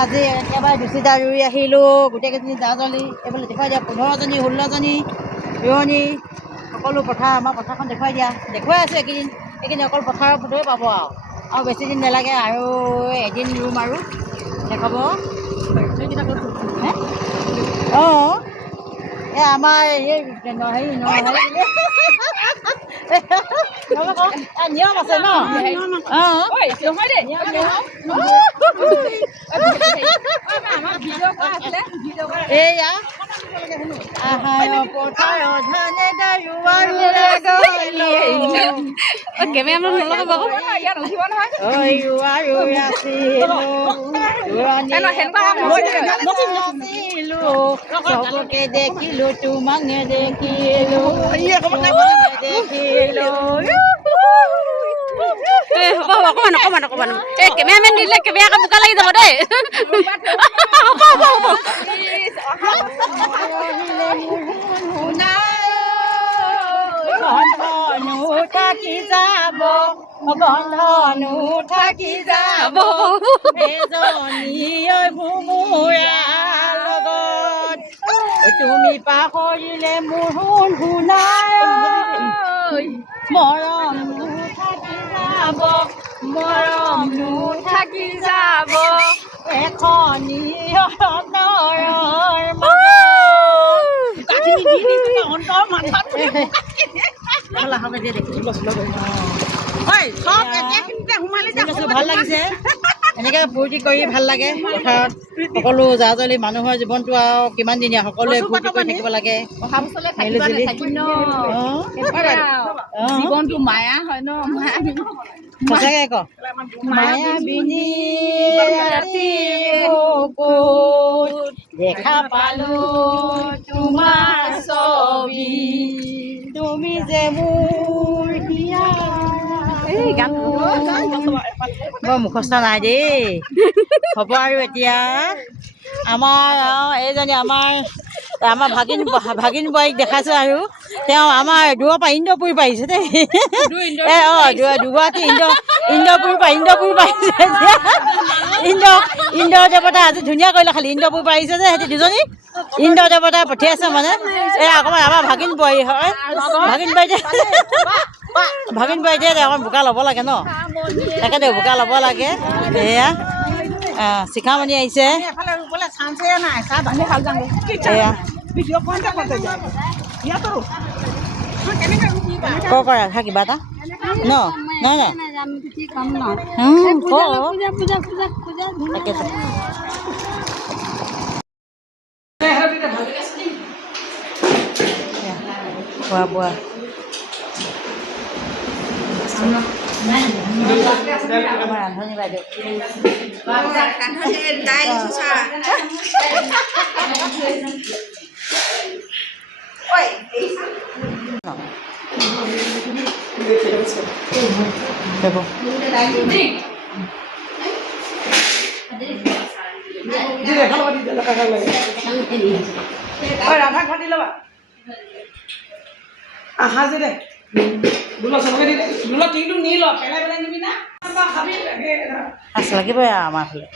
আজি একেবাৰে দুচিটা ৰুই আহিলোঁ গোটেইকেইজনী জা-জলী এইফালে দেখুৱাই দিয়া 15জনী 16জনী ৰোৱনী সকলো পথাৰ আমাৰ পথাৰখন দেখুৱাই দিয়া দেখুৱাই আছোঁ এইকেইদিন অকল পথাৰৰ ফটোৱে পাব আৰু বেছি দিন নালাগে আৰু এদিন ৰুম আৰু দেখাব অঁ এই আমাৰ নিয়ম আছে ন এয়া চবকে দেখিলো তোমাকে দেখিলো অকমান এই কেমেৰামেন দিলে কেমেৰা বোকা লাগি যাব দেই বন্ধনু থাকি যাব এজনী ভোমোৰাৰ লগত তুমি পাহৰিলে মোৰ শুনাই মৰমনো থাকি যাব মৰমনো থাকি যাব এখনি ভাল লাগিছে এনেকৈ ফূৰ্তি কৰি ভাল লাগে পথাৰত সকলো জা-জলী মানুহৰ জীৱনটো আৰু কিমান দিনীয়া সকলোৱে ফূৰ্তি কৰি থাকিব লাগে জীৱনটো মায়া হয় ন সঁচাকৈ আকৌ মায়াবিনী ৰাতি দেখা পালো তোমাৰ ছবি তুমি যে মোৰ বৰ মুখস্থ নাই দেই হ'ব আৰু এতিয়া আমাৰ এইজনী আমাৰ ভাগিন বোৱাৰীক দেখাইছোঁ আৰু তেওঁ আমাৰ দূৰৰ পৰা ইন্দ্ৰপুৰী পাৰিছে দেই দুগৰাকী ইন্দ্ৰপুৰী পাৰিছে ইন্দ্ৰ দেৱতা আজি ধুনীয়া কৰিলে খালি ইন্দ্ৰপুৰী পাৰিছে যে সিহঁতি দুজনী ইন্দ্ৰ দেৱতাই পঠিয়াইছে মানে এই অকণমান আমাৰ ভাগিন বোৱাৰী হয় ভাগিন বোৱাৰীতে অকণ বোকা ল'ব লাগে ন তাকেতো বোকা ল'ব লাগে এয়া শিখামণি আহিছে এয়া কৰা ৰাখা কিবা এটা ন নাই তাকেতো খোৱা বোৱা আমাৰ ৰান্ধনী বাইদেউ ৰাধা ঘাটি ল'বা আহা যে দে লাগিবই আৰু আমাৰ ফালে